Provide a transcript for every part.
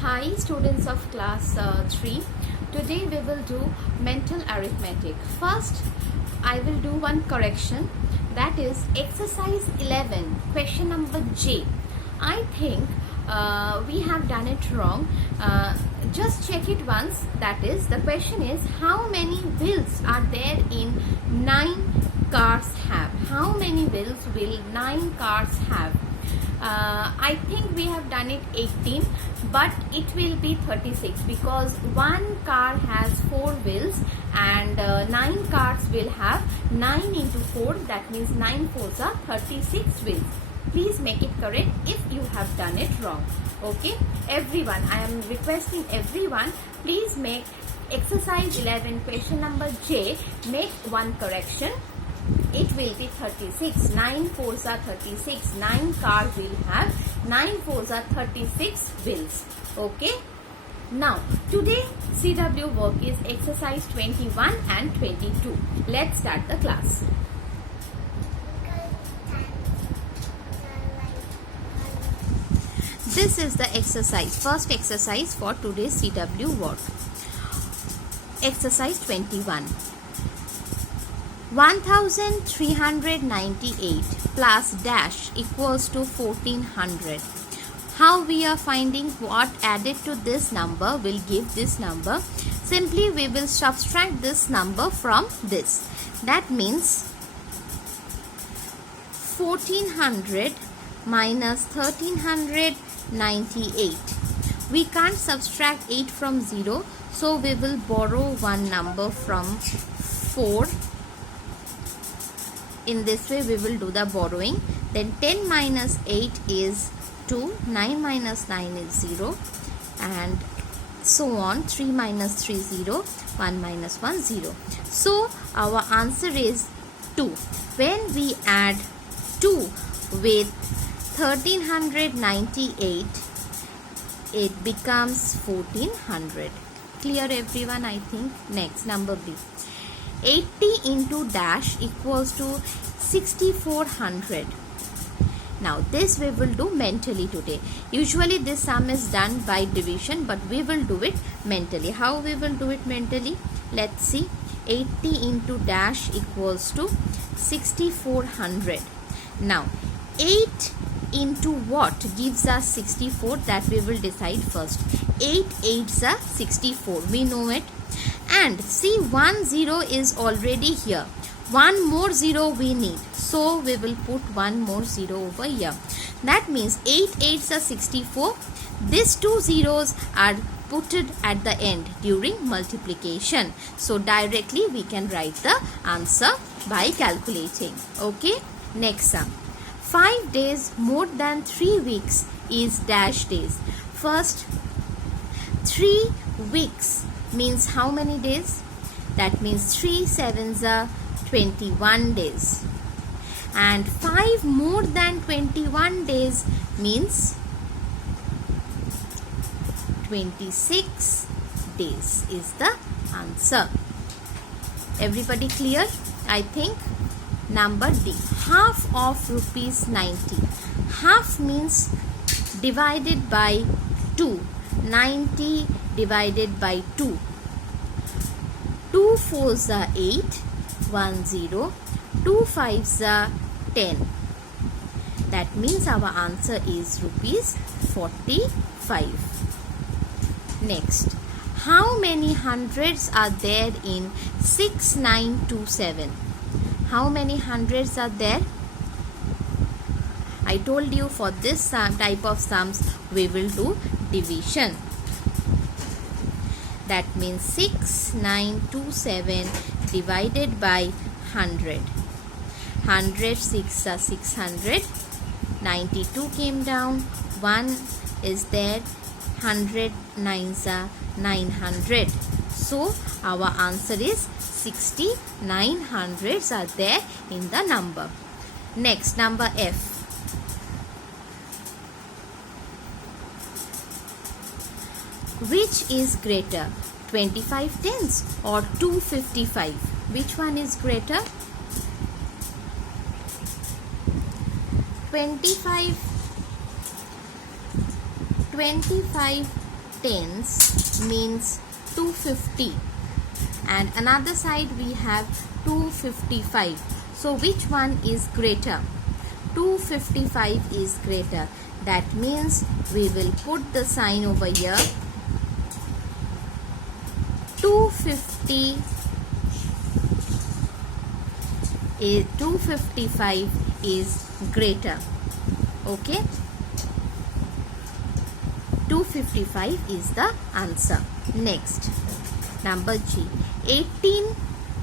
Hi students of class 3. Today we will do mental arithmetic. First I will do one correction, that is exercise 11 question number J. I think we have done it wrong. Just check it once. That is, the question is how many wheels are there in 9 cars have? How many wheels will 9 cars have? I think we have done it 18, but it will be 36 because one car has 4 wheels and 9 cars will have 9 into 4, that means 9 fours are 36 wheels. Please make it correct if you have done it wrong. Okay, everyone, I am requesting everyone, please make exercise 11 question number J, make one correction. It will be 36. 9 fours are 36. 9 cars will have 9 fours are 36 wheels. Okay. Now, today CW work is exercise 21 and 22. Let's start the class. This is the exercise. First exercise for today's CW work. Exercise 21. 1398 plus dash equals to 1400. How we are finding what added to this number will give this number? Simply we will subtract this number from this. That means 1400 minus 1398. We can't subtract 8 from 0, so we will borrow one number from 4. In this way we will do the borrowing. Then 10 minus 8 is 2, 9 minus 9 is 0, and so on. 3 minus 3 0, 1 minus 1 0. So our answer is 2. When we add 2 with 1398, it becomes 1400. Clear everyone, I think. Next, number B. 80 into dash equals to 6400. Now this we will do mentally today. Usually this sum is done by division, but we will do it mentally. How we will do it mentally? Let's see. 80 into dash equals to 6400. Now 8 into what gives us 64? That we will decide first. 8 8s are 64. We know it. And see, 1 0 is already here. One more 0 we need. So we will put one more 0 over here. That means 8 8s are 64. These two zeros are put at the end during multiplication. So directly we can write the answer by calculating. Okay. Next sum. 5 days more than 3 weeks is dash days. First, 3 weeks means how many days? That means 3 sevens are 21 days. And 5 more than 21 days means 26 days is the answer. Everybody clear? I think. Number D. Half of rupees 90. Half means divided by 2. 90 divided by 2. 2 fours are 8. 1 0. 2 fives are 10. That means our answer is rupees 45. Next. How many hundreds are there in 6927? How many hundreds are there? I told you for this type of sums we will do division. That means 6927 divided by 100. 100 6 are 600. 92 came down. 1 is there. 100 9s are 900. So our answer is 69 hundreds are there in the number. Next, number F. Which is greater, 25 tens or 255? Which one is greater? 25 tens means 250, and another side we have 255. So which one is greater? 255 is greater. That means we will put the sign over here. 255 is greater. Okay, 255 is the answer. Next, number G. 18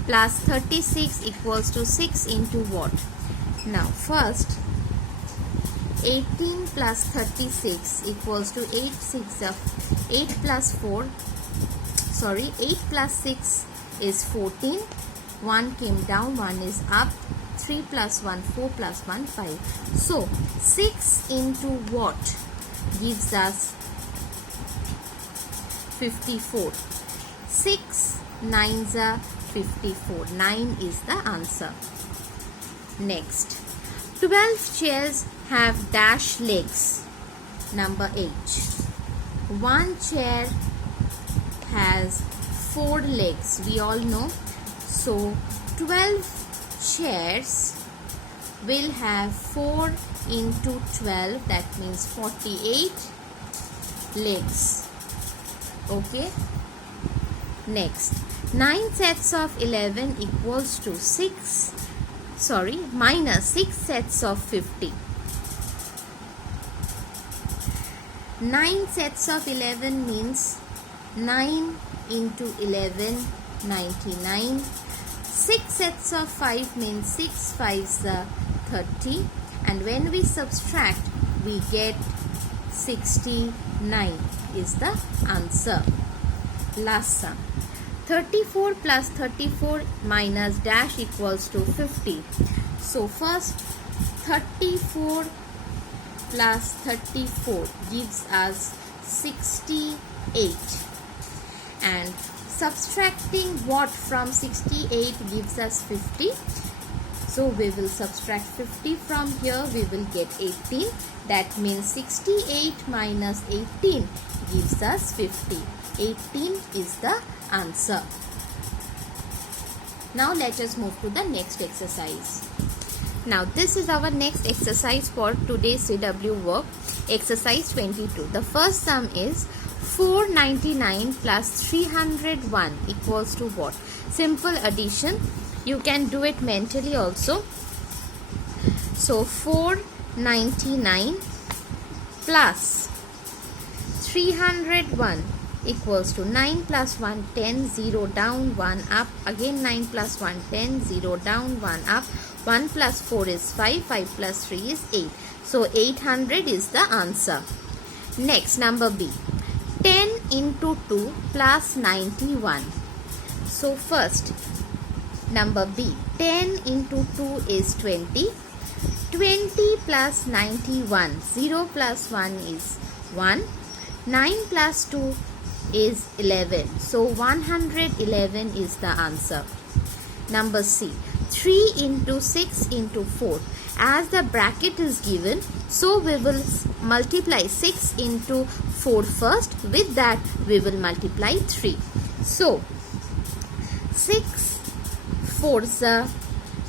plus 36 equals to 6 into what? Now first, 18 plus 36 equals to 8 plus 6 is 14. 1 came down, 1 is up. 3 plus 1, 4 plus 1, 5. So 6 into what gives us 54? 6 9s are 54. 9 is the answer. Next, 12 chairs have dash legs. Number H. One chair has 4 legs, we all know. So 12 chairs will have 4 into 12, that means 48 legs. Okay. Next, 9 sets of 11 equals to minus 6 sets of 50. 9 sets of 11 means 9 into 11, 99. 6 sets of 5 means 6 5s are 30, and when we subtract we get 69 is the answer. Last sum. 34 plus 34 minus dash equals to 50. So first, 34 plus 34 gives us 68, and subtracting what from 68 gives us 50. So we will subtract 50 from here, we will get 18. That means 68 minus 18 gives us 50. 18 is the answer. Now let us move to the next exercise. Now this is our next exercise for today's CW work. Exercise 22. The first sum is 499 plus 301 equals to what? Simple addition. You can do it mentally also. So 499 plus 301 equals to 9 plus 1, 10, 0 down, 1 up. Again 9 plus 1, 10, 0 down, 1 up. 1 plus 4 is 5, 5 plus 3 is 8. So 800 is the answer. Next, number B. 10 into 2 plus 91. So first, number B. 10 into 2 is 20. 20 plus 91. 0 plus 1 is 1. 9 plus 2 is 11. So 111 is the answer. Number C. 3 into 6 into 4. As the bracket is given, so we will multiply 6 into 4 first. With that, we will multiply 3. So 6 4s are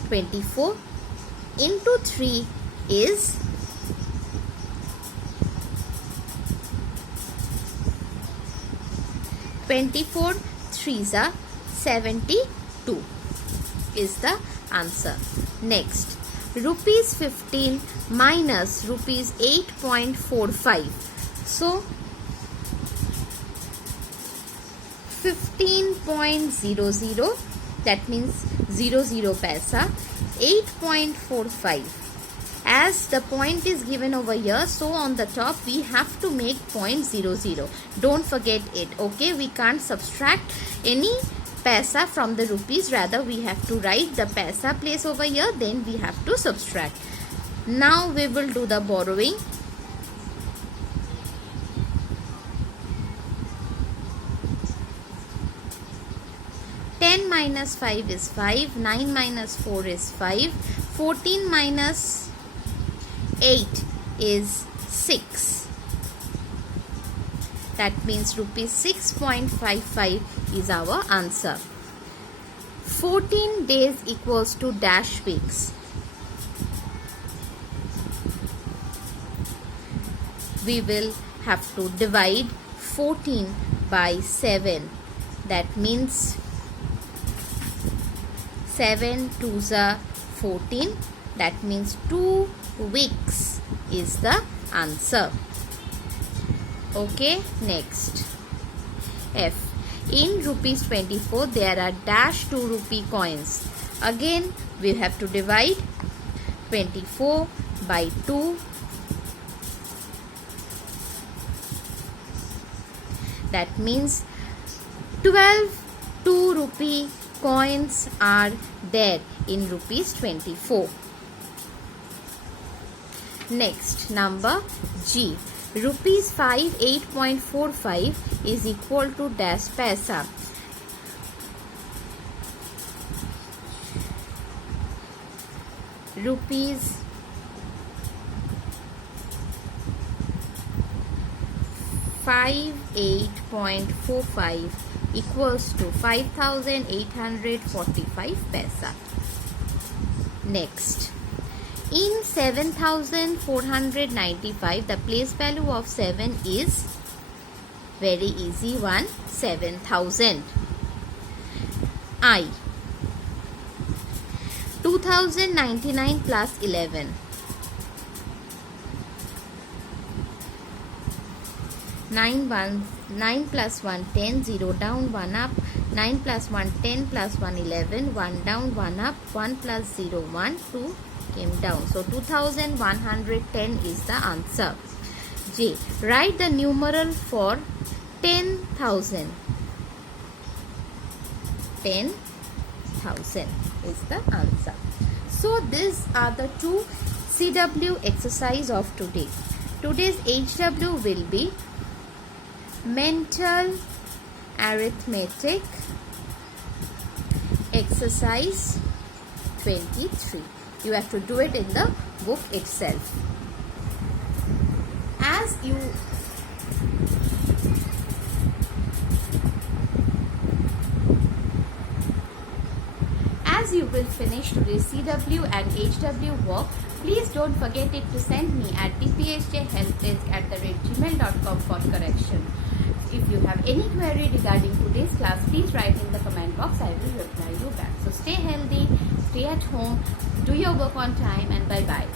24 into 3 is 24. 3s are 72 is the answer. Next, rupees 15 minus rupees 8.45. So 15.00, that means 00 paisa. 8.45. As the point is given over here, so on the top we have to make 0.00. Don't forget it. Okay, we can't subtract any paisa from the rupees, rather we have to write the paisa place over here, then we have to subtract. Now we will do the borrowing. Minus 5 is 5, 9 minus 4 is 5, 14 minus 8 is 6, That means rupees 6.55 is our answer. 14 days equals to dash weeks. We will have to divide 14 by 7. That means 7 2s are 14. That means 2 weeks is the answer. Okay, next. F. In rupees 24 there are dash 2 rupee coins. Again we have to divide 24 by 2. That means 12 2 rupee coins are there in rupees 24. Next, number G. Rupees 5 8.45 is equal to dash paisa. Rupees 5 8.45 equals to 5,845 paisa. Next, in 7,495 the place value of 7 is very easy one, 7,000. I. 2,099 plus 11. 9 plus 1 10, 0 down 1 up, 9 plus 1 10 plus 1 11, 1 down 1 up, 1 plus 0 1, 2 came down. So 2110 is the answer. J. Write the numeral for 10,000. 10,000 is the answer. So these are the two CW exercise of today. Today's HW will be mental arithmetic exercise 23. You have to do it in the book itself. As you will finish today's CW and HW work, please don't forget it to send me at dphjhelpdesk@gmail.com for correction. If you have any query regarding today's class, please write in the comment box. I will reply you back. So stay healthy, stay at home, do your work on time, and bye-bye.